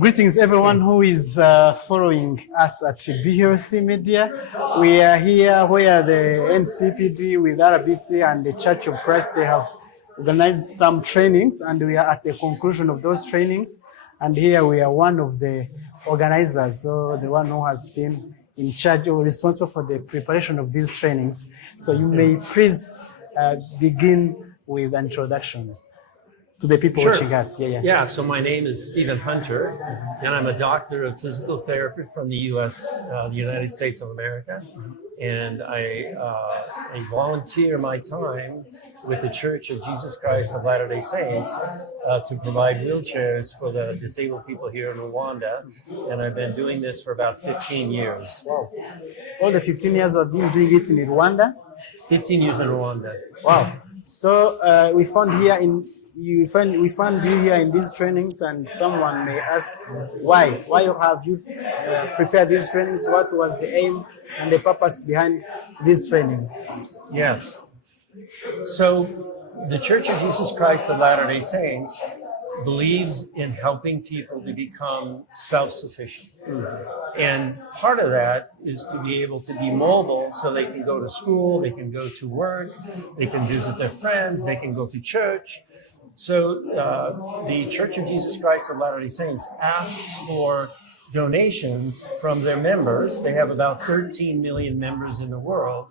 Greetings, everyone who is following us at Be Healthy Media. We are here where the NCPD with RBC and the Church of Christ, they have organized some trainings, and we are at the conclusion of those trainings. And here we are one of the organizers, so the one who has been in charge or responsible for the preparation of these trainings. So you may please begin with an introduction to the people watching us. Yeah, so my name is Stephen Hunter, and I'm a doctor of physical therapy from the U.S., the United States of America. And I volunteer my time with the Church of Jesus Christ of Latter-day Saints to provide wheelchairs for the disabled people here in Rwanda. And I've been doing this for about 15 years. Wow. All the 15 years I've been doing it in Rwanda? 15 years in Rwanda. Wow. So we found you here in these trainings, and someone may ask why have you prepared these trainings? What was the aim and the purpose behind these trainings? Yes. So the Church of Jesus Christ of Latter-day Saints believes in helping people to become self-sufficient. And part of that is to be able to be mobile so they can go to school, they can go to work, they can visit their friends, they can go to church. So the Church of Jesus Christ of Latter-day Saints asks for donations from their members. They have about 13 million members in the world,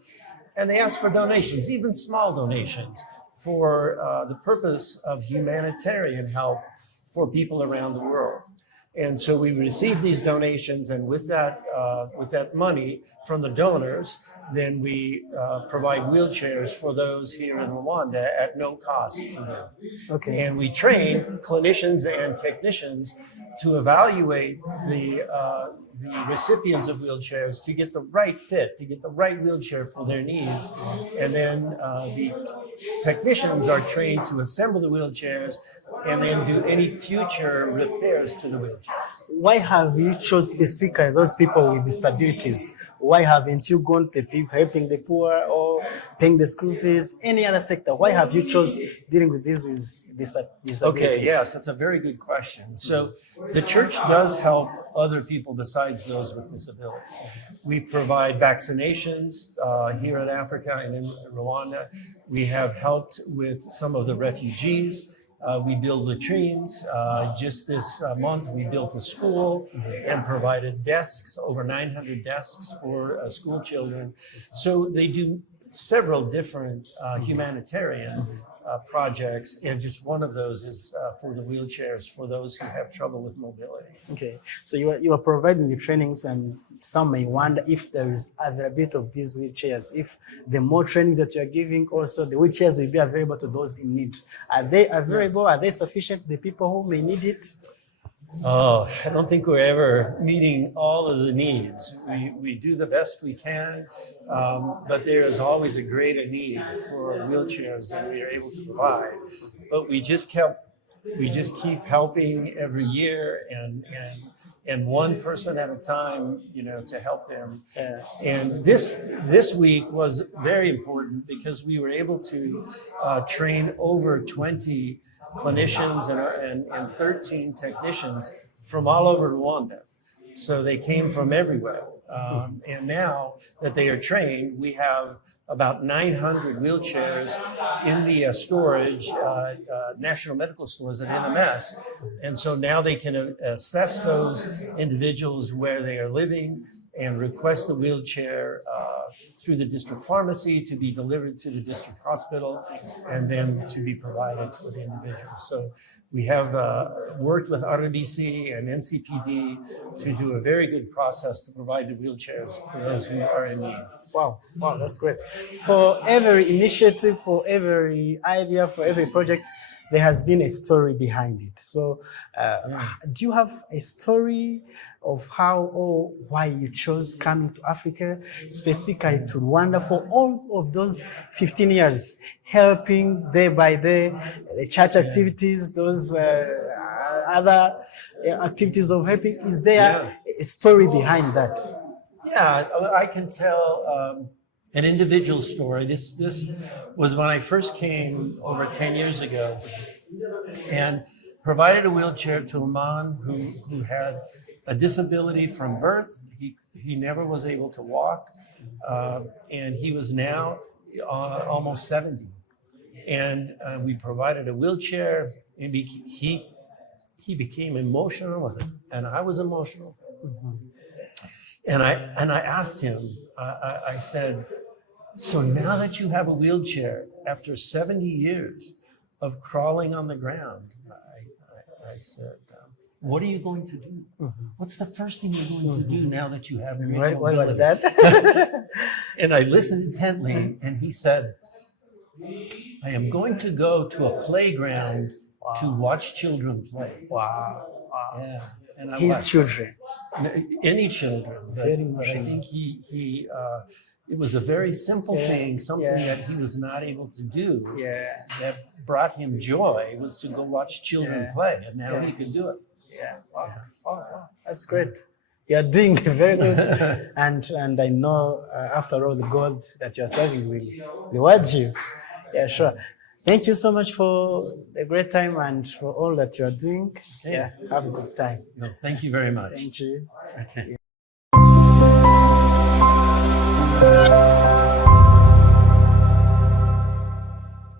and they ask for donations, even small donations, for the purpose of humanitarian help for people around the world. And so we receive these donations, and with that money from the donors, then we provide wheelchairs for those here in Rwanda at no cost to them. Okay. And we train clinicians and technicians to evaluate the recipients of wheelchairs to get the right fit, to get the right wheelchair for their needs. And then the technicians are trained to assemble the wheelchairs and then do any future repairs to the wheelchairs. Why have you chosen specifically those people with disabilities? Why haven't you gone to people helping the poor or paying the school fees, any other sector? Why have you chosen dealing with this with disabilities? Okay, yes, that's a very good question. So the church does help other people besides those with disabilities. We provide vaccinations here in Africa and in Rwanda. We have helped with some of the refugees. We build latrines. Just this month, we built a school and provided desks, over 900 desks for school children. So they do several different humanitarian projects, and just one of those is for the wheelchairs for those who have trouble with mobility. Okay, so you are providing the trainings, and some may wonder if there is availability of these wheelchairs. If the more trainings that you are giving, also the wheelchairs will be available to those in need. Are they available? Are they sufficient to the people who may need it? Oh, I don't think we're ever meeting all of the needs. We do the best we can, but there is always a greater need for wheelchairs than we are able to provide. But we just keep helping every year and one person at a time, to help them. And this week was very important because we were able to train over 20 clinicians and 13 technicians from all over Rwanda. So they came from everywhere. And now that they are trained, we have about 900 wheelchairs in the storage, National Medical Stores at NMS. And so now they can assess those individuals where they are living and request the wheelchair through the district pharmacy to be delivered to the district hospital and then to be provided for the individual. So we have worked with RBC and NCPD to do a very good process to provide the wheelchairs to those who are in need. Wow, that's great. For every initiative, for every idea, for every project, there has been a story behind it. So do you have a story of how or why you chose coming to Africa, specifically to Rwanda, for all of those 15 years, helping day by day, the church activities, those other activities of helping? Is there a story behind that? Yeah, I can tell an individual story. This was when I first came over 10 years ago. And provided a wheelchair to a man who had a disability from birth. He never was able to walk, and he was now almost 70. And we provided a wheelchair, and he became emotional, and I was emotional. And I asked him, I said, so now that you have a wheelchair, after 70 years of crawling on the ground, I said, what are you going to do? What's the first thing you're going to do now that you have greater What was mobility? that? And I listened intently, and he said, I am going to go to a playground to watch children play. Wow. Yeah. And I His watched children. any children, Very but I emotional. think it was a very simple thing, something Yeah. that he was not able to do. Yeah. That brought him joy was to go watch children Yeah. play, and now Yeah. he can do it. Yeah. Wow. Wow. That's great. You are doing very good, and I know after all the God that you are serving will reward you. Yeah, sure. Thank you so much for the great time and for all that you are doing. Yeah, have a good time. No, thank you very much. Thank you. Okay.